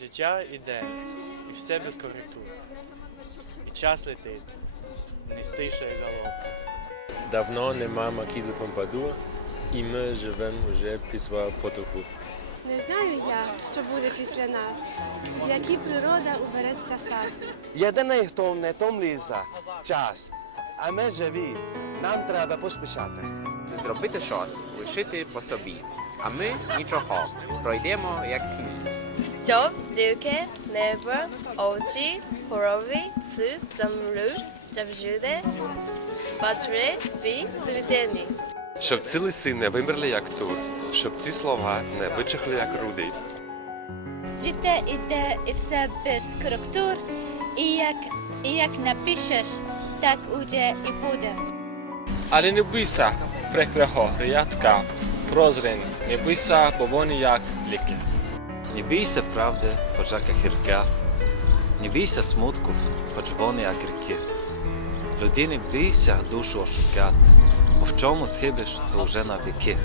Життя іде, і все без коректур. І час летить, не стишає головка. Давно нема Маркіза Помпаду, і ми живемо вже після потоку. Не знаю я, що буде після нас, які природа убереться шар. Єдиний, хто не томлює за час, а ми живі, нам треба поспішати. зробити щось, лишити по собі. А ми нічого, пройдемо як тіні. Щоб тільки небо, очі, хороби, цю землю завжди бачили ви цвітені. Щоб ці лиси не вимерли як тут, щоб ці слова не вичахли як руди. Життя іде і все без коректур, і як, і як напишеш, так уже і буде. Але не бійся прикрого рядка, прозрень, не бійся, бо вони як ліки. Не бійся правди, хоч яка. Не бійся смутків, хоч вони як ріки. Людини бійся душу ошукати, бо в чому схибиш, то вже на віки.